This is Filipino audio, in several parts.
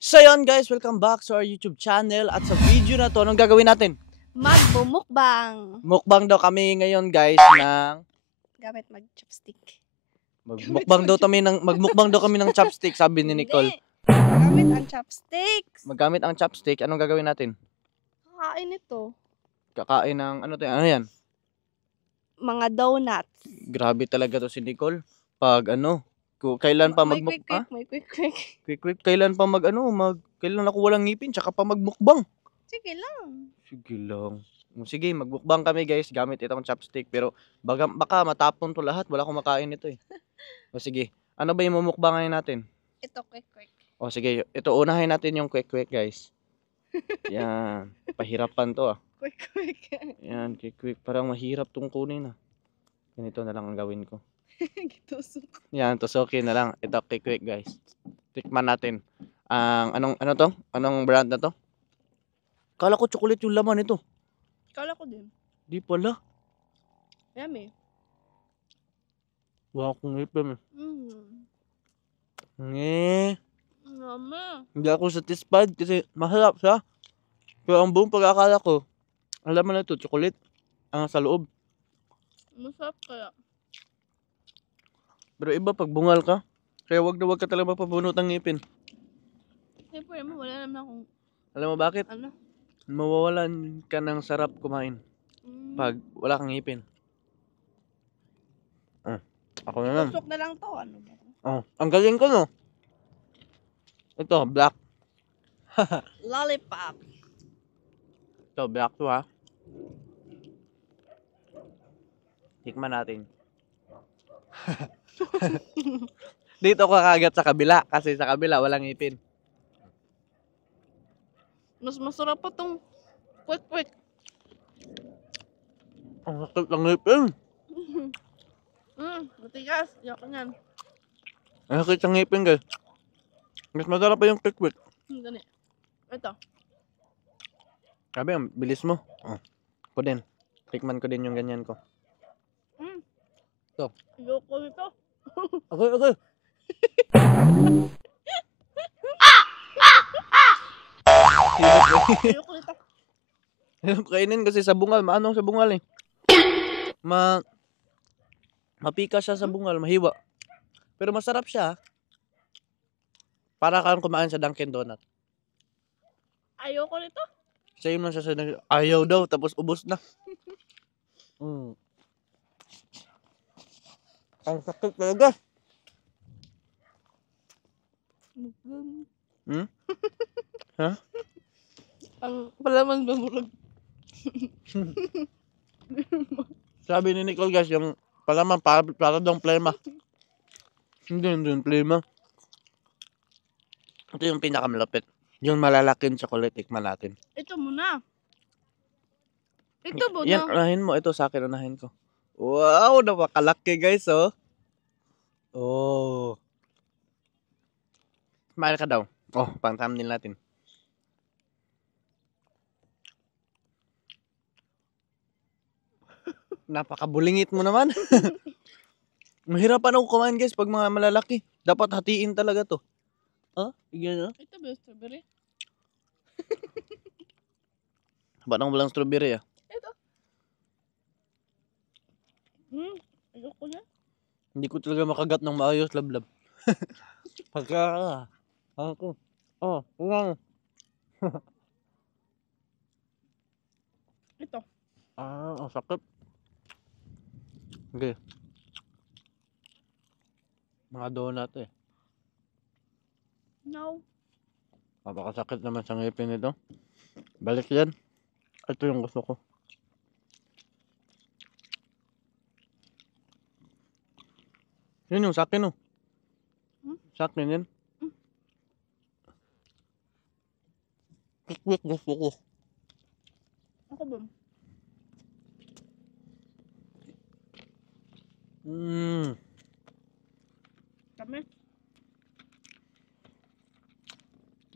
So yun guys, welcome back to our YouTube channel. At sa video na to, anong gagawin natin? Magbumukbang. Mukbang daw kami ngayon guys ng Gamit mag-chopstick. magmukbang daw kami ng chopstick, sabi ni Nicole. Hindi. Gamit ang chopsticks. Maggamit ang chopstick, anong gagawin natin? Kakain ito. Kakain ng ano yan? Mga donuts. Grabe talaga to si Nicole. Pag kailan pa May quick. Quick, kailan ako walang ngipin, tsaka pa magmukbang. Sige lang. Sige lang. Sige, magbukbang kami guys gamit itong chopstick. Pero baka matapon to lahat. Wala akong makain nito eh. O sige, ano ba yung mumukbangan natin? Ito quick. O sige, ito unahin natin yung quick guys. Yan, pahirapan to ah. Quick. Yan, quick. Parang mahirap tong kunin ah. Ganito na lang ang gawin ko. Gitusok. Yan, tusukin na lang. Ito quick guys. Tikman natin. Ano to? Anong brand na to? Kala ko chocolate yung laman nito. Kala ko din. Di pala. Yummy. Wala akong ngipin eh. Yummy. Hindi ako satisfied kasi masarap siya. Pero ang buong pag-akala ko, alam mo na ito, chocolate ang sa loob. Masarap kaya. Pero iba pag bungal ka, kaya wag ka talaga magpabunot ng ngipin. Siyempre mo, wala naman akong Alam mo bakit? ano. Mawawalan ka ng sarap kumain pag wala kang ngipin. Ako naman. Tusok na lang to. Ano ba? Ang galing ko no. Ito, black. Lollipop. Ito, black to ha. Tikman natin. Dito ko kakagat sa kabila kasi sa kabila walang ngipin. Mas masarap pa tong quick. Ang sakit ng ngipin. Matigas. Yoko niyan. Ang sakit ng ngipin guys. Mas masarap pa yung quick. Gani. Ito. Sabi, ang bilis mo. Ako din. Tikman ko din yung ganyan ko. Ito. Ayoko nito. Okay. Ayoko nito. Hirap kainin kasi sa bungal. Maanong sa bungal eh. Mapika siya sa bungal. Mahiwa. Pero masarap siya. Para kang kumain sa Dunkin Donut. Ayoko nito. Siya yun man siya ayaw daw. Tapos ubos na. Ang sakit talaga. Ha? Ang palaman bumurog. Sabi ni Nicole guys, yung palaman para daw plema. Hindi yung plema. Ito yung pinakamalapit. Yung malalaking chocolate, tikman natin. Ito muna. Ito muna. Yan, unahin mo. Ito sa akin, unahin ko. Wow, napakalaki guys, oh. Oh. Smile ka daw. Oh, pang thumbnail natin. Napakabulingit mo naman. Mahirapan ako kumain guys pag mga malalaki. Dapat hatiin talaga to. Yan, Ito ba yung strawberry? Ba't ang walang strawberry ah? Ito. Ayoko na. Hindi ko talaga makagat ng maayos, lablab. Pagka, ako. Ulang. Ito. Ang sakit. Okay. Mga donut eh. No. Napakasakit naman sa ngipin nito. Balik yan. Ito yung gusto ko. Yun yung sa akin oh. Sa akin yan. Quick gusto ko. Ako ba? Kami.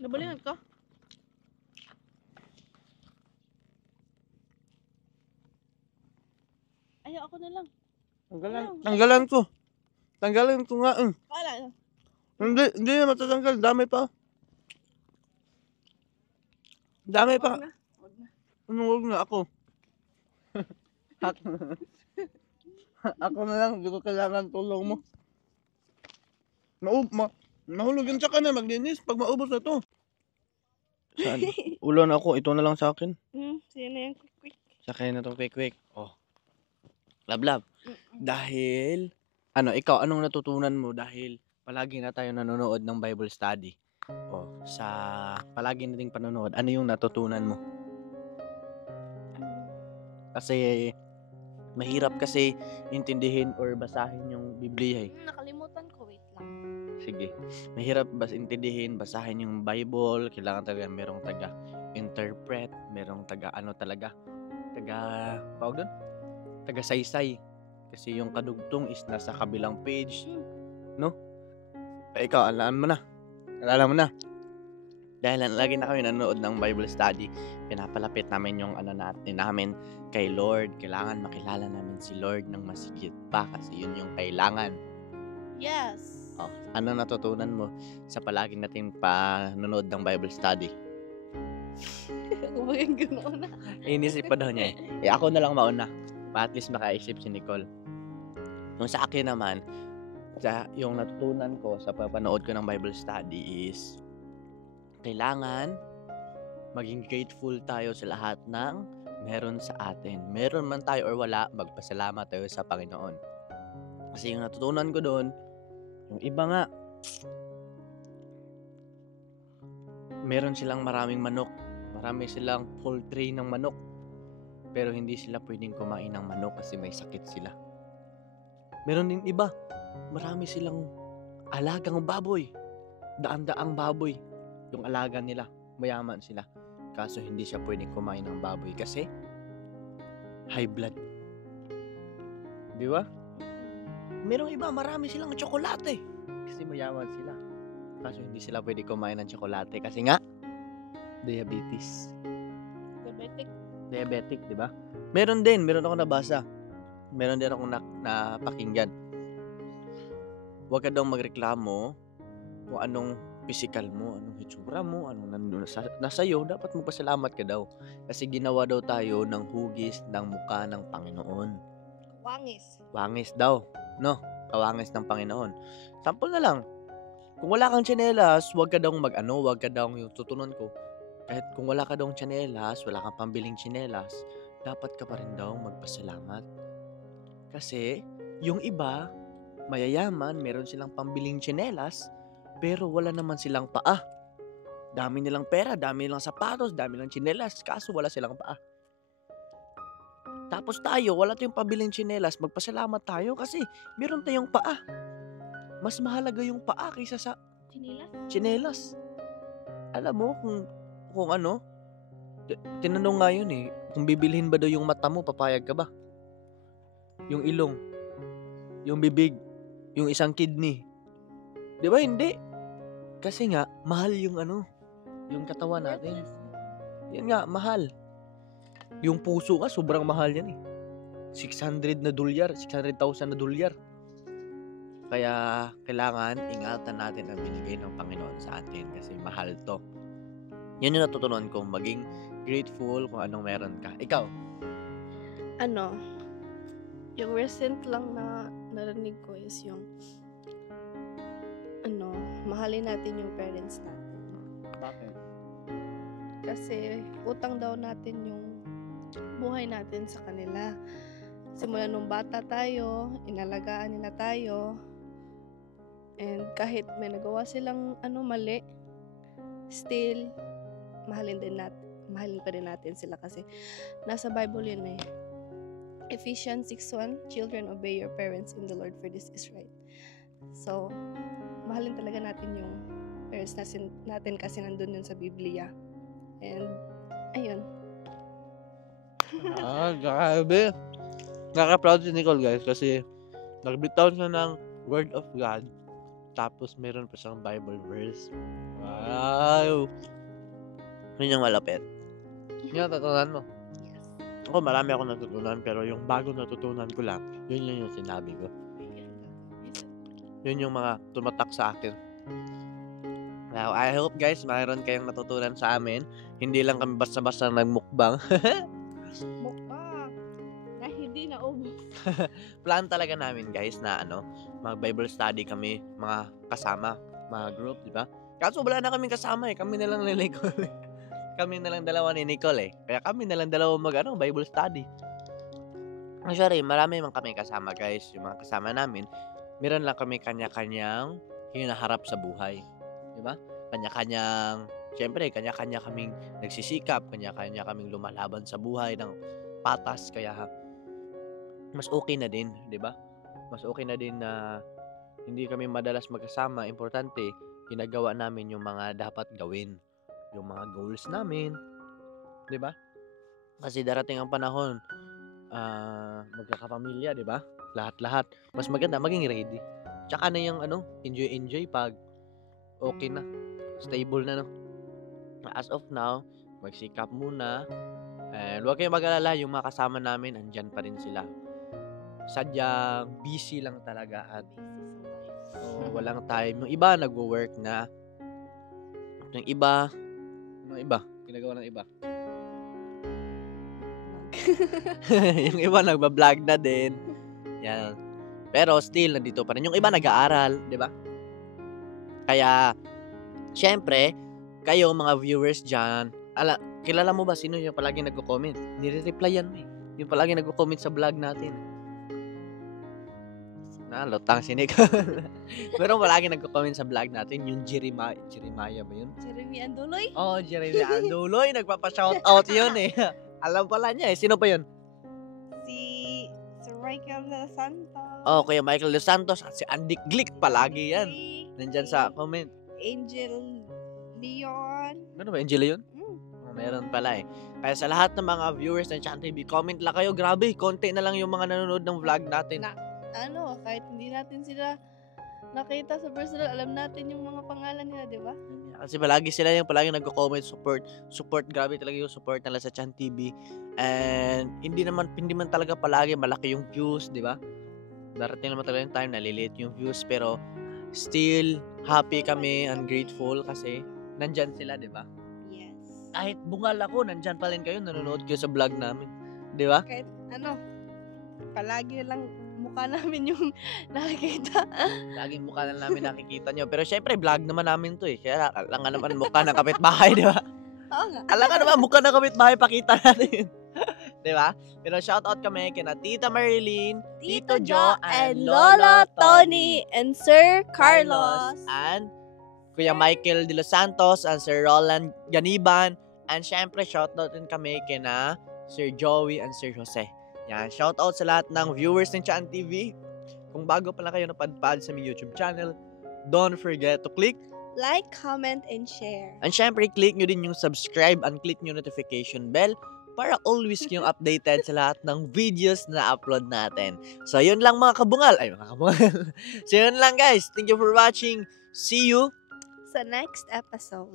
Nabalingan ka? Ayaw ako na lang. Tanggalan ko. Tanggalin ko nga. Kala. Hindi na matatanggal. Dami pa. Dami pa. Wag na. Wag na. Huwag na ako. Ako na lang, hindi ko kailangan tulong mo. Nahulog yun sa na, maglinis pag maubos na to. Saan? Ulan ako, ito na lang sa akin. Sige na yan. Quick. Sakay na to quick. Oh. Lab. Mm-mm. Dahil, ikaw, anong natutunan mo dahil palagi na tayo nanonood ng Bible study? Oh, sa palagi nating panonood, ano yung natutunan mo? Kasi, mahirap kasi intindihin or basahin yung Biblia eh. Nakalimutan ko. Wait lang. Sige. Mahirap intindihin, basahin yung Bible. Kailangan talaga merong taga-interpret, merong taga-saysay. Kasi yung kadugtong is nasa kabilang page. No? Ikaw, alala mo na. Dahil lagi na kami nanonood ng Bible study, pinapalapit namin yung namin kay Lord. Kailangan makilala namin si Lord ng masigit pa kasi yun yung kailangan. Yes. Oh, ano natutunan mo sa palagi natin panonood ng Bible study? Ako ba yung ganoon na? Inisip pa daw niya eh. Ako na lang mauna. At least makaisip si Nicole. Yung sa akin naman, yung natutunan ko sa papanood ko ng Bible study is kailangan maging grateful tayo sa lahat ng meron sa atin. Meron man tayo or wala, magpasalamat tayo sa Panginoon. Kasi yung natutunan ko doon, yung iba nga, meron silang maraming manok. Marami silang poultry ng manok. Pero hindi sila pwedeng kumain ng manok kasi may sakit sila. Meron din iba, marami silang alagang baboy. Daan-daang baboy. Yung alaga nila, mayaman sila. Kaso hindi siya pwedeng kumain ng baboy kasi high blood. Di ba? Merong iba, marami silang tsokolate. Kasi mayaman sila. Kaso hindi sila pwede kumain ng tsokolate kasi nga, diabetes. Diabetic, di ba? Meron ako nabasa. Meron din ako napakinggan. Huwag ka daw magreklamo kung anong physical mo, anong hitsura mo, anong nandun nasa iyo, dapat magpasalamat ka daw. Kasi ginawa daw tayo ng hugis ng mukha ng Panginoon. Wangis daw, no? Kawangis ng Panginoon. Sample na lang. Kung wala kang tsinelas, huwag ka daw huwag ka daw yung tutunan ko. Kahit kung wala ka daw tsinelas, wala kang pambiling tsinelas, dapat ka pa rin daw magpasalamat. Kasi, yung iba, mayayaman, meron silang pambiling tsinelas, pero wala naman silang paa. Dami nilang pera, dami nilang sapatos, dami nilang tsinelas, kaso wala silang paa. Tapos tayo, wala tayong pambiling tsinelas, magpasalamat tayo kasi meron tayong paa. Mas mahalaga yung paa kaysa sa tsinelas. Alam mo, kung ano, tinanong nga yun eh, kung bibilhin ba daw yung mata mo, papayag ka ba? Yung ilong, yung bibig, yung isang kidney. Di ba hindi? Kasi nga, mahal yung yung katawan natin. Yan nga, mahal. Yung puso nga, sobrang mahal yan eh. $600,000 na dolyar. Kaya, kailangan ingatan natin ang binigay ng Panginoon sa atin kasi mahal to. Yan yung natutunan kong maging grateful kung anong meron ka. Ikaw? Yung recent lang na narinig ko is yung mahalin natin yung parents natin. Bakit? Kasi utang daw natin yung buhay natin sa kanila. Simula nung bata tayo, inalagaan nila tayo. And kahit may nagawa silang mali, still mahalin pa rin natin sila kasi nasa Bible yun eh. Ephesians 6:1, children obey your parents in the Lord for this is right. So, mahalin talaga natin yung parents natin kasi nandun yun sa Biblia. And, ayun. Grabe. Nakaka-proud si Nicole guys kasi nagbitaw siya ng Word of God tapos meron pa siyang Bible verse. Wow! Yun yung malapit. Yun yung natutunan mo. Yes. Ako marami akong natutunan pero yung bago natutunan ko lang, yun yung sinabi ko. Yun yung mga tumatak sa akin. Now, I hope guys, mayroon kayong natutunan sa amin. Hindi lang kami basta-basta nagmukbang. Mukbang. Na hindi na ubos. Plan talaga namin guys na mag-Bible study kami, mga kasama, mga group, di ba? Kaso wala na kaming kasama eh. Kami na lang ni Nicole. Kami na lang dalawa ni Nicole eh. Kaya kami na lang dalawa Bible study. Sorry, marami man kami kasama guys. Yung mga kasama namin, meron lang kami kanya-kanyang hinaharap sa buhay. Di ba? Siyempre, kanya-kanya kaming nagsisikap, kanya-kanya kaming lumalaban sa buhay ng patas. Kaya mas okay na din, di ba? Mas okay na din na hindi kami madalas magkasama. Importante, ginagawa namin yung mga dapat gawin. Yung mga goals namin. Di ba? Kasi darating ang panahon, magkakapamilya, di ba? Lahat-lahat. Mas maganda, maging ready. Tsaka na yung enjoy pag okay na. Stable na, no? As of now, magsikap muna. And huwag kayong mag-alala, yung mga kasama namin, andyan pa rin sila. Sadyang busy lang talaga at walang time. Yung iba, nagwo-work na. Yung iba, ginagawa ng iba. Yung iba, nagba-vlog na din. Yan. Pero still, nandito pa rin. Yung iba, nag-aaral, di ba? Kaya, syempre, kayo mga viewers dyan, kilala mo ba sino yung palagi nagko-comment? Nire-replyan mo eh. Yung palagi nagko-comment sa vlog natin. Lutang sinig. Pero palagi nagko-comment sa vlog natin, yung Jeremiah ba yun? Jeremy Anduloy? Oh, Jeremy Anduloy. Nagpapa-shoutout yun eh. Alam pala niya eh. Sino pa yun? Si Sir Michael De Los Santos. Oh, Kuya Michael Dos Santos at si Andy Glick. Palagi yan. Nandyan sa comment. Angel Leon. Ano ba? Angel Leon? Meron pala eh. Kaya sa lahat ng mga viewers ng Chan TV, comment lang kayo. Grabe, konti na lang yung mga nanonood ng vlog natin. Kahit hindi natin sila nakita sa personal, alam natin yung mga pangalan nila, di ba? Kasi palagi sila yung palagi nagko-comment, support, grabe talaga yung support nila sa Chan TV. And hindi man talaga palagi malaki yung views, di ba? Darating naman talaga yung time na liliit yung views, pero still happy kami and grateful kasi nandyan sila, di ba? Yes. Kahit bungal ako, nandyan pa rin kayo, nanonood kayo sa vlog namin, di ba? Kahit palagi lang mukha namin yung nakikita. Laging mukha na namin nakikita nyo. Pero syempre, vlog naman namin to eh. Kaya alam nga naman mukha ng kapitbahay, di ba? Oo nga. Alam nga naman mukha ng kapitbahay, pakita natin. Di ba? Pero shoutout kami kina Tita Marilyn, Tito Jo, and Lolo Tony, and Sir Carlos. And Kuya Michael De Los Santos, and Sir Roland Ganiban. And syempre, shoutout din kami kina Sir Joey and Sir Jose. Yan, shoutout sa lahat ng viewers ng Chan TV. Kung bago pa lang kayo napadpad sa aming YouTube channel, don't forget to click like, comment, and share. And syempre, click nyo din yung subscribe and click nyo notification bell para always kayong updated sa lahat ng videos na upload natin. So, yun lang mga kabungal. So, yun lang guys. Thank you for watching. See you sa next episode.